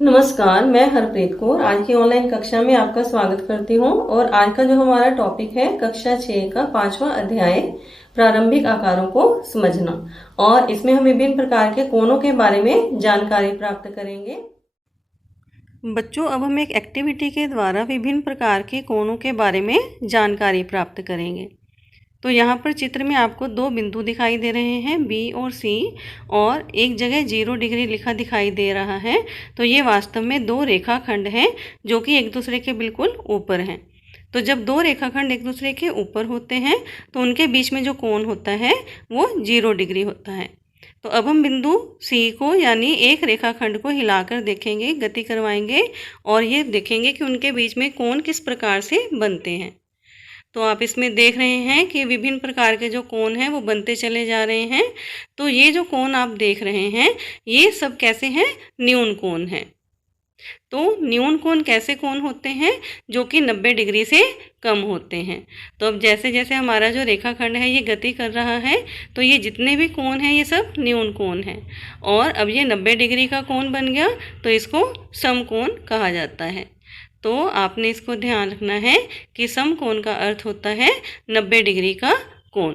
नमस्कार, मैं हरप्रीत कौर आज की ऑनलाइन कक्षा में आपका स्वागत करती हूँ। और आज का जो हमारा टॉपिक है कक्षा 6 का 5वां अध्याय प्रारंभिक आकारों को समझना। और इसमें हम विभिन्न प्रकार के कोणों के बारे में जानकारी प्राप्त करेंगे। बच्चों, अब हम एक एक्टिविटी के द्वारा विभिन्न प्रकार के कोणों के बारे में जानकारी प्राप्त करेंगे। तो यहाँ पर चित्र में आपको दो बिंदु दिखाई दे रहे हैं, बी और सी, और एक जगह 0 डिग्री लिखा दिखाई दे रहा है। तो ये वास्तव में दो रेखाखंड हैं जो कि एक दूसरे के बिल्कुल ऊपर हैं। तो जब दो रेखाखंड एक दूसरे के ऊपर होते हैं तो उनके बीच में जो कोण होता है वो 0 डिग्री होता है। तो अब हम बिंदु सी को यानी एक रेखाखंड को हिलाकर देखेंगे, गति करवाएंगे और ये देखेंगे कि उनके बीच में कोण किस प्रकार से बनते हैं। तो आप इसमें देख रहे हैं कि विभिन्न प्रकार के जो कोण हैं वो बनते चले जा रहे हैं। तो ये जो कोण आप देख रहे हैं ये सब कैसे हैं? न्यून कोण हैं। तो न्यून कोण कैसे कोण होते हैं? जो कि 90 डिग्री से कम होते हैं। तो अब जैसे जैसे हमारा जो रेखाखंड है ये गति कर रहा है तो ये जितने भी कोण हैं ये सब न्यून कोण हैं। और अब ये 90 डिग्री का कोण बन गया तो इसको समकोण कहा जाता है। तो आपने इसको ध्यान रखना है कि समकोण का अर्थ होता है 90 डिग्री का कोण।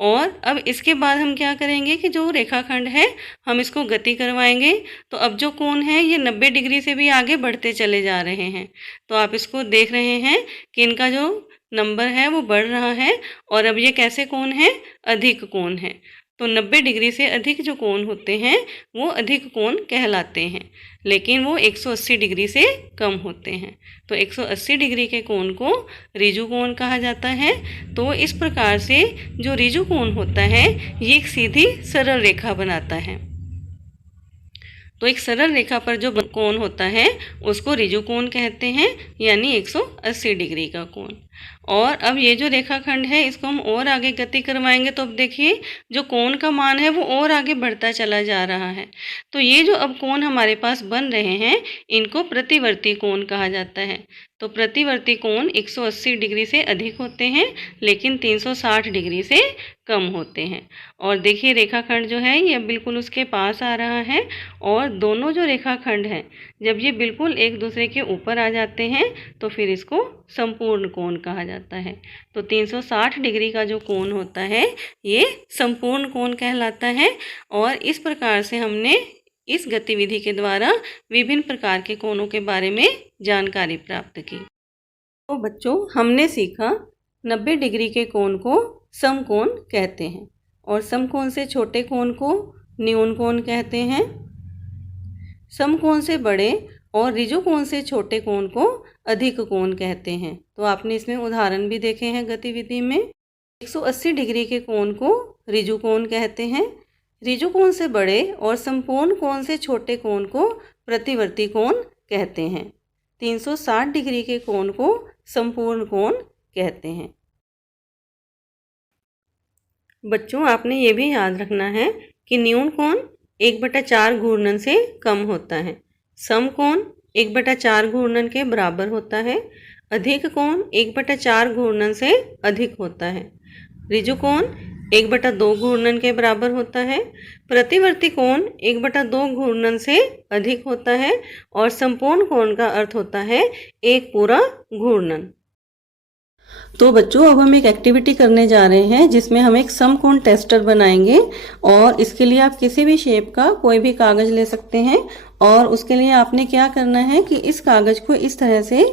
और अब इसके बाद हम क्या करेंगे कि जो रेखाखंड है हम इसको गति करवाएंगे। तो अब जो कोण है ये 90 डिग्री से भी आगे बढ़ते चले जा रहे हैं। तो आप इसको देख रहे हैं कि इनका जो नंबर है वो बढ़ रहा है। और अब ये कैसे कोण है? अधिक कोण है। तो 90 डिग्री से अधिक जो कोण होते हैं वो अधिक कोण कहलाते हैं, लेकिन वो 180 डिग्री से कम होते हैं। तो 180 डिग्री के कोण को ऋजु कोण कहा जाता है। तो इस प्रकार से जो ऋजु कोण होता है ये एक सीधी सरल रेखा बनाता है। तो एक सरल रेखा पर जो कोण होता है उसको ऋजु कोण कहते हैं, यानी 180 डिग्री का कोण। और अब ये जो रेखाखंड है इसको हम और आगे गति करवाएंगे तो अब देखिए जो कोण का मान है वो और आगे बढ़ता चला जा रहा है। तो ये जो अब कोण हमारे पास बन रहे हैं इनको प्रतिवर्ती कोण कहा जाता है। तो प्रतिवर्ती कोण 180 डिग्री से अधिक होते हैं लेकिन 360 डिग्री से कम होते हैं। और देखिए रेखाखंड जो है ये बिल्कुल उसके पास आ रहा है। और दोनों जो रेखाखंड हैं जब ये बिल्कुल एक दूसरे के ऊपर आ जाते हैं तो फिर इसको संपूर्ण कोण कहा जाता है। तो 360 डिग्री का जो कोण होता है ये संपूर्ण कोण कहलाता है। और इस प्रकार से हमने इस गतिविधि के द्वारा विभिन्न प्रकार के कोणों के बारे में जानकारी प्राप्त की। तो बच्चों, हमने सीखा 90 डिग्री के कोण को समकोण कहते हैं और समकोण से छोटे कोण को न्यून कोण कहते हैं। समकोण से बड़े और ऋजु कोण से छोटे कोण को अधिक कोण कहते हैं। तो आपने इसमें उदाहरण भी देखे हैं गतिविधि में। 180 डिग्री के कोण को ऋजु कोण कहते हैं। ऋजु कोण से बड़े और संपूर्ण कोण से छोटे कोण को प्रतिवर्ती कोण कहते हैं। 360 डिग्री के कोण को संपूर्ण कोण कहते हैं। बच्चों, आपने ये भी याद रखना है कि न्यून कोण 1/4 घूर्णन से कम होता है। समकोण 1/4 घूर्णन के बराबर होता है। अधिक कोण 1/4 घूर्णन से अधिक होता है। ऋजु कोण 1/2 घूर्णन के बराबर होता है। प्रतिवर्ती कोण 1/2 घूर्णन से अधिक होता है। और संपूर्ण कोण का अर्थ होता है एक पूरा घूर्णन। तो बच्चों, अब हम एक एक्टिविटी करने जा रहे हैं जिसमें हम एक समकोण टेस्टर बनाएंगे। और इसके लिए आप किसी भी शेप का कोई भी कागज ले सकते हैं। और उसके लिए आपने क्या करना है कि इस कागज को इस तरह से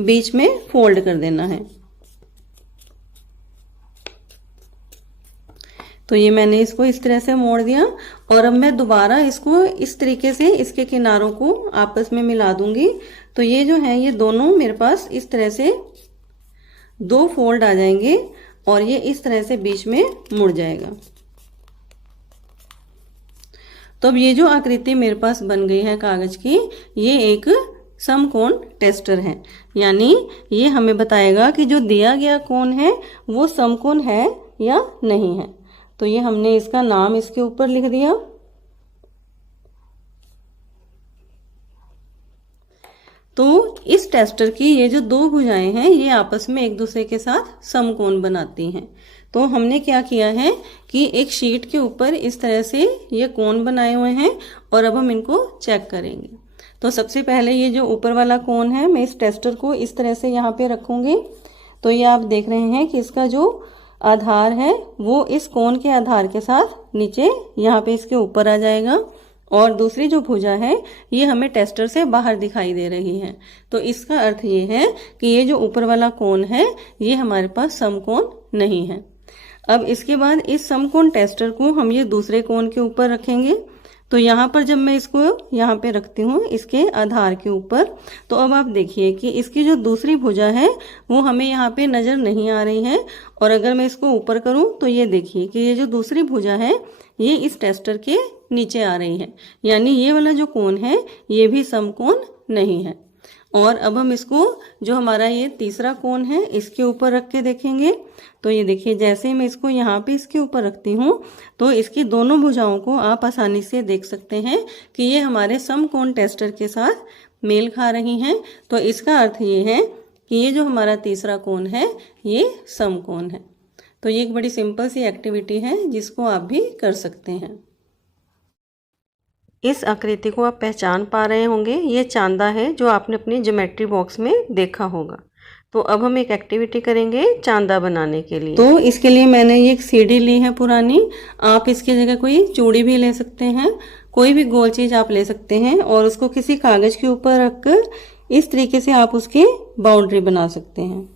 बीच में फोल्ड कर देना है। तो ये मैंने इसको इस तरह से मोड़ दिया। और अब मैं दोबारा इसको इस तरीके से इसके किनारों को आपस में मिला दूंगी। तो ये जो है ये दोनों मेरे पास इस तरह से दो फोल्ड आ जाएंगे और ये इस तरह से बीच में मुड़ जाएगा। तो अब ये जो आकृति मेरे पास बन गई है कागज की, ये एक समकोण टेस्टर है। यानी ये हमें बताएगा कि जो दिया गया कोण है वो समकोण है या नहीं है। तो ये हमने इसका नाम इसके ऊपर लिख दिया। तो इस टेस्टर की ये जो दो भुजाएं हैं ये आपस में एक दूसरे के साथ समकोण बनाती हैं। तो हमने क्या किया है कि एक शीट के ऊपर इस तरह से ये कोण बनाए हुए हैं और अब हम इनको चेक करेंगे। तो सबसे पहले ये जो ऊपर वाला कोण है, मैं इस टेस्टर को इस तरह से यहाँ पे रखूंगी। तो ये आप देख रहे हैं कि इसका जो आधार है वो इस कोण के आधार के साथ नीचे यहाँ पे इसके ऊपर आ जाएगा, और दूसरी जो भुजा है ये हमें टेस्टर से बाहर दिखाई दे रही है। तो इसका अर्थ ये है कि ये जो ऊपर वाला कोण है ये हमारे पास समकोण नहीं है। अब इसके बाद इस समकोण टेस्टर को हम ये दूसरे कोण के ऊपर रखेंगे। तो यहाँ पर जब मैं इसको यहाँ पे रखती हूँ इसके आधार के ऊपर, तो अब आप देखिए कि इसकी जो दूसरी भुजा है वो हमें यहाँ पे नजर नहीं आ रही है। और अगर मैं इसको ऊपर करूँ तो ये देखिए कि ये जो दूसरी भुजा है ये इस टेस्टर के नीचे आ रही है, यानी ये वाला जो कोण है ये भी समकोण नहीं है। और अब हम इसको जो हमारा ये तीसरा कोण है इसके ऊपर रख के देखेंगे। तो ये देखिए जैसे ही मैं इसको यहाँ पे इसके ऊपर रखती हूँ तो इसकी दोनों भुजाओं को आप आसानी से देख सकते हैं कि ये हमारे समकोण टेस्टर के साथ मेल खा रही हैं। तो इसका अर्थ ये है कि ये जो हमारा तीसरा कोण है ये समकोण है। तो ये एक बड़ी सिंपल सी एक्टिविटी है जिसको आप भी कर सकते हैं। इस आकृति को आप पहचान पा रहे होंगे, ये चांदा है जो आपने अपनी ज्योमेट्री बॉक्स में देखा होगा। तो अब हम एक एक्टिविटी करेंगे चांदा बनाने के लिए। तो इसके लिए मैंने ये एक सीढ़ी ली है पुरानी, आप इसकी जगह कोई चूड़ी भी ले सकते हैं, कोई भी गोल चीज आप ले सकते हैं और उसको किसी कागज के ऊपर रखकर इस तरीके से आप उसकी बाउंड्री बना सकते हैं।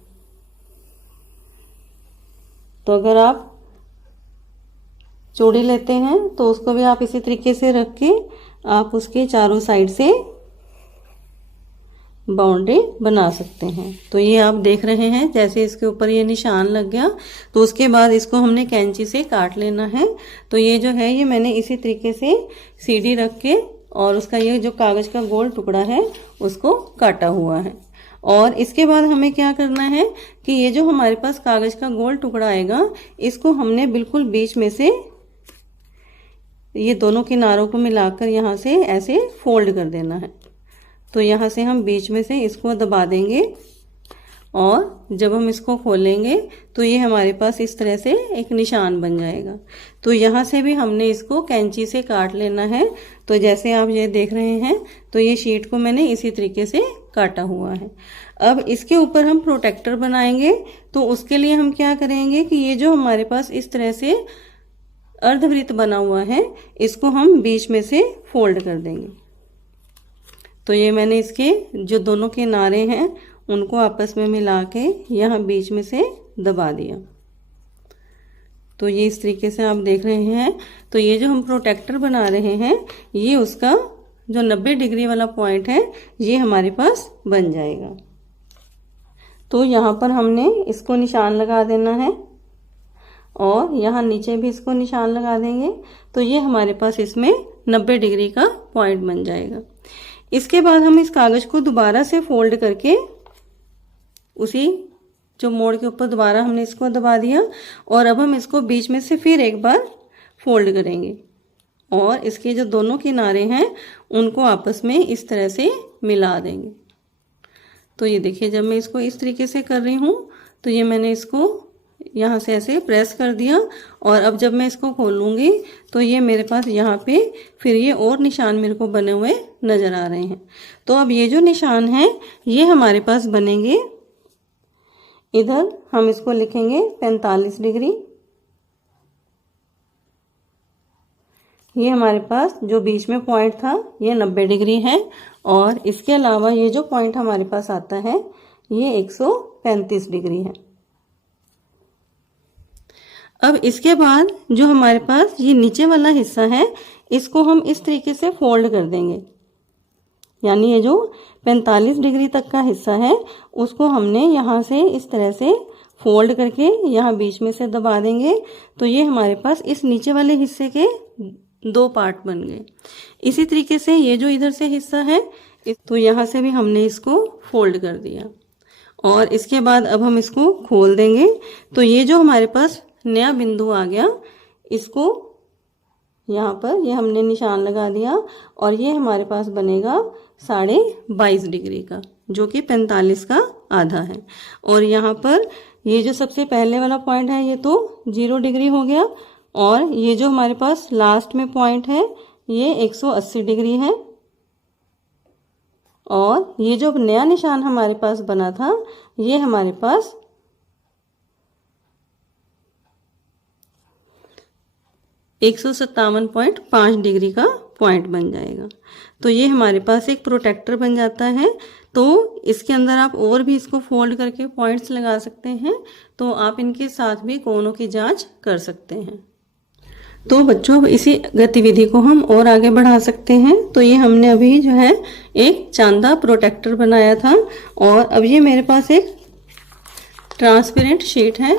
तो अगर आप चूड़ी लेते हैं तो उसको भी आप इसी तरीके से रख के आप उसके चारों साइड से बाउंड्री बना सकते हैं। तो ये आप देख रहे हैं जैसे इसके ऊपर ये निशान लग गया, तो उसके बाद इसको हमने कैंची से काट लेना है। तो ये जो है ये मैंने इसी तरीके से सीढ़ी रख के और उसका ये जो कागज का गोल टुकड़ा है उसको काटा हुआ है। और इसके बाद हमें क्या करना है कि ये जो हमारे पास कागज का गोल टुकड़ा आएगा इसको हमने बिल्कुल बीच में से ये दोनों किनारों को मिलाकर यहाँ से ऐसे फोल्ड कर देना है। तो यहाँ से हम बीच में से इसको दबा देंगे और जब हम इसको खोलेंगे तो ये हमारे पास इस तरह से एक निशान बन जाएगा। तो यहाँ से भी हमने इसको कैंची से काट लेना है। तो जैसे आप ये देख रहे हैं तो ये शीट को मैंने इसी तरीके से काटा हुआ है। अब इसके ऊपर हम प्रोटेक्टर बनाएंगे। तो उसके लिए हम क्या करेंगे कि ये जो हमारे पास इस तरह से अर्धवृत्त बना हुआ है इसको हम बीच में से फोल्ड कर देंगे। तो ये मैंने इसके जो दोनों किनारे हैं उनको आपस में मिला के यहाँ बीच में से दबा दिया। तो ये इस तरीके से आप देख रहे हैं। तो ये जो हम प्रोटेक्टर बना रहे हैं ये उसका जो 90 डिग्री वाला पॉइंट है ये हमारे पास बन जाएगा। तो यहाँ पर हमने इसको निशान लगा देना है और यहाँ नीचे भी इसको निशान लगा देंगे। तो ये हमारे पास इसमें 90 डिग्री का पॉइंट बन जाएगा। इसके बाद हम इस कागज को दोबारा से फोल्ड करके उसी जो मोड़ के ऊपर दोबारा हमने इसको दबा दिया और अब हम इसको बीच में से फिर एक बार फोल्ड करेंगे और इसके जो दोनों किनारे हैं उनको आपस में इस तरह से मिला देंगे। तो ये देखिए जब मैं इसको इस तरीके से कर रही हूँ तो ये मैंने इसको यहाँ से ऐसे प्रेस कर दिया और अब जब मैं इसको खोलूंगी तो ये मेरे पास यहाँ पे फिर ये और निशान मेरे को बने हुए नजर आ रहे हैं। तो अब ये जो निशान है ये हमारे पास बनेंगे, इधर हम इसको लिखेंगे 45 डिग्री। ये हमारे पास जो बीच में पॉइंट था ये 90 डिग्री है और इसके अलावा ये जो पॉइंट हमारे पास आता है ये 135 डिग्री है। अब इसके बाद जो हमारे पास ये नीचे वाला हिस्सा है इसको हम इस तरीके से फोल्ड कर देंगे, यानी ये जो 45 डिग्री तक का हिस्सा है उसको हमने यहाँ से इस तरह से फोल्ड करके यहाँ बीच में से दबा देंगे। तो ये हमारे पास इस नीचे वाले हिस्से के 2 पार्ट बन गए। इसी तरीके से ये जो इधर से हिस्सा है तो यहाँ से भी हमने इसको फोल्ड कर दिया और इसके बाद अब हम इसको खोल देंगे। तो ये जो हमारे पास नया बिंदु आ गया इसको यहाँ पर ये हमने निशान लगा दिया और ये हमारे पास बनेगा 22.5 डिग्री का, जो कि 45 का आधा है। और यहाँ पर ये जो सबसे पहले वाला पॉइंट है ये तो 0 डिग्री हो गया और ये जो हमारे पास लास्ट में पॉइंट है ये 180 डिग्री है। और ये जो नया निशान हमारे पास बना था ये हमारे पास 157.5 डिग्री का पॉइंट बन जाएगा। तो ये हमारे पास एक प्रोटेक्टर बन जाता है। तो इसके अंदर आप और भी इसको फोल्ड करके पॉइंट्स लगा सकते हैं, तो आप इनके साथ भी कोनों की जांच कर सकते हैं। तो बच्चों इसी गतिविधि को हम और आगे बढ़ा सकते हैं। तो ये हमने अभी जो है एक चांदा प्रोटेक्टर बनाया था, और अब ये मेरे पास एक ट्रांसपेरेंट शीट है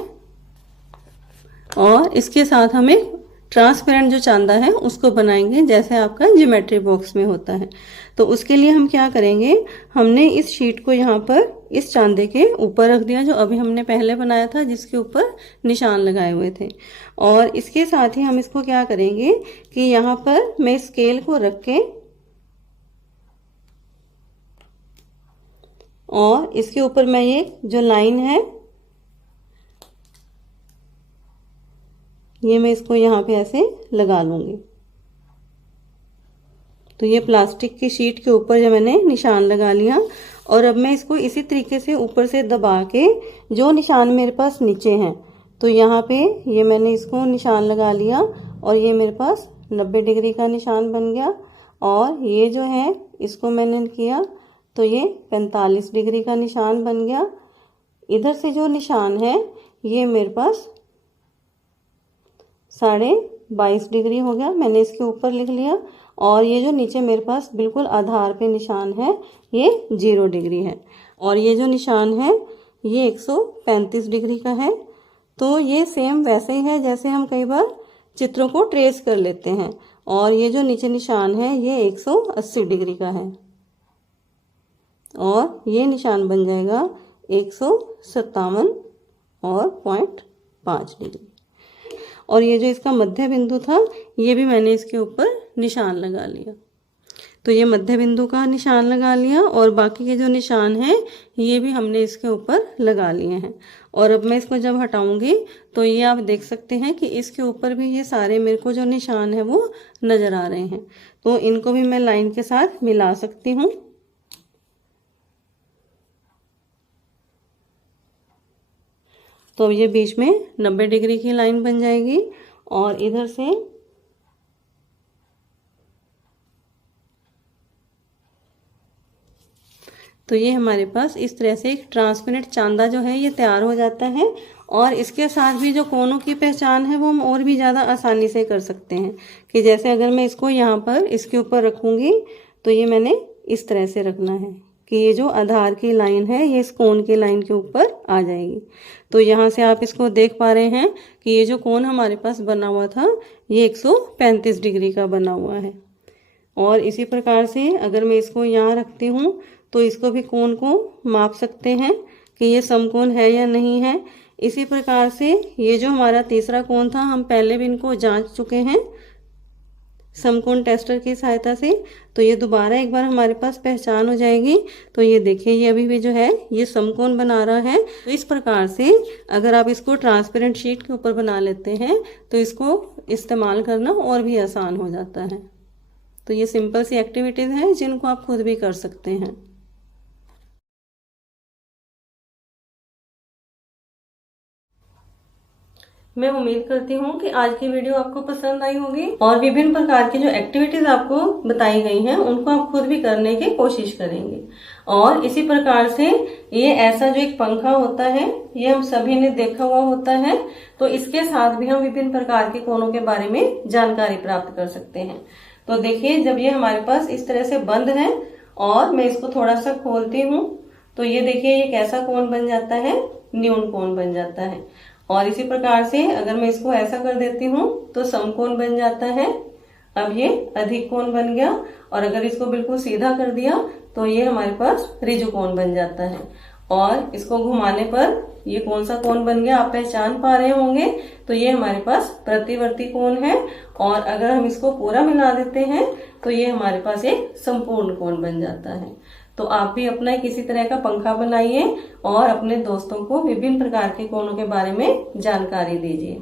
और इसके साथ हम एक ट्रांसपेरेंट जो चांदा है उसको बनाएंगे, जैसे आपका ज्योमेट्री बॉक्स में होता है। तो उसके लिए हम क्या करेंगे, हमने इस शीट को यहाँ पर इस चांदे के ऊपर रख दिया जो अभी हमने पहले बनाया था, जिसके ऊपर निशान लगाए हुए थे। और इसके साथ ही हम इसको क्या करेंगे कि यहाँ पर मैं स्केल को रख के और इसके ऊपर मैं ये जो लाइन है ये मैं इसको यहाँ पे ऐसे लगा लूंगी। तो ये प्लास्टिक की शीट के ऊपर जो मैंने निशान लगा लिया, और अब मैं इसको इसी तरीके से ऊपर से दबा के जो निशान मेरे पास नीचे हैं, तो यहाँ पे ये मैंने इसको निशान लगा लिया और ये मेरे पास 90 डिग्री का निशान बन गया। और ये जो है इसको मैंने किया तो ये 45 डिग्री का निशान बन गया। इधर से जो निशान है ये मेरे पास 22.5 डिग्री हो गया, मैंने इसके ऊपर लिख लिया। और ये जो नीचे मेरे पास बिल्कुल आधार पे निशान है ये 0 डिग्री है, और ये जो निशान है ये 135 डिग्री का है। तो ये सेम वैसे ही है जैसे हम कई बार चित्रों को ट्रेस कर लेते हैं। और ये जो नीचे निशान है ये 180 डिग्री का है, और ये निशान बन जाएगा 157 और 0.5 डिग्री। और ये जो इसका मध्य बिंदु था ये भी मैंने इसके ऊपर निशान लगा लिया। तो ये मध्य बिंदु का निशान लगा लिया, और बाकी के जो निशान हैं ये भी हमने इसके ऊपर लगा लिए हैं। और अब मैं इसको जब हटाऊंगी तो ये आप देख सकते हैं कि इसके ऊपर भी ये सारे मेरे को जो निशान है वो नजर आ रहे हैं। तो इनको भी मैं लाइन के साथ मिला सकती हूँ। तो अब ये बीच में 90 डिग्री की लाइन बन जाएगी, और इधर से तो ये हमारे पास इस तरह से एक ट्रांसपेरेंट चांदा जो है ये तैयार हो जाता है। और इसके साथ भी जो कोनों की पहचान है वो हम और भी ज़्यादा आसानी से कर सकते हैं, कि जैसे अगर मैं इसको यहाँ पर इसके ऊपर रखूँगी तो ये मैंने इस तरह से रखना है कि ये जो आधार की लाइन है ये इस कोन की लाइन के ऊपर आ जाएगी। तो यहाँ से आप इसको देख पा रहे हैं कि ये जो कोन हमारे पास बना हुआ था ये 135 डिग्री का बना हुआ है। और इसी प्रकार से अगर मैं इसको यहाँ रखती हूँ तो इसको भी कोन को माप सकते हैं कि ये समकोण है या नहीं है। इसी प्रकार से ये जो हमारा तीसरा कोण था हम पहले भी इनको जांच चुके हैं समकोण टेस्टर की सहायता से। तो ये दोबारा एक बार हमारे पास पहचान हो जाएगी। तो ये देखिए ये अभी भी जो है ये समकोण बना रहा है। तो इस प्रकार से अगर आप इसको ट्रांसपेरेंट शीट के ऊपर बना लेते हैं तो इसको इस्तेमाल करना और भी आसान हो जाता है। तो ये सिंपल सी एक्टिविटीज हैं जिनको आप खुद भी कर सकते हैं। मैं उम्मीद करती हूँ कि आज की वीडियो आपको पसंद आई होगी और विभिन्न प्रकार की जो एक्टिविटीज आपको बताई गई हैं उनको आप खुद भी करने की कोशिश करेंगे। और इसी प्रकार से ये ऐसा जो एक पंखा होता है ये हम सभी ने देखा हुआ होता है, तो इसके साथ भी हम विभिन्न प्रकार के कोणों के बारे में जानकारी प्राप्त कर सकते हैं। तो देखिए जब ये हमारे पास इस तरह से बंद है और मैं इसको थोड़ा सा खोलती हूँ तो ये देखिए ये कैसा कोण बन जाता है, न्यून कोण बन जाता है। और इसी प्रकार से अगर मैं इसको ऐसा कर देती हूँ तो समकोण बन जाता है। अब ये अधिक कोण बन गया। और अगर इसको बिल्कुल सीधा कर दिया तो ये हमारे पास ऋजु कोण बन जाता है। और इसको घुमाने पर ये कौन सा कोण बन गया आप पहचान पा रहे होंगे। तो ये हमारे पास प्रतिवर्ती कोण है। और अगर हम इसको पूरा मिला देते हैं तो ये हमारे पास एक संपूर्ण कोण बन जाता है। तो आप भी अपना किसी तरह का पंखा बनाइए और अपने दोस्तों को विभिन्न प्रकार के कोणों के बारे में जानकारी दीजिए।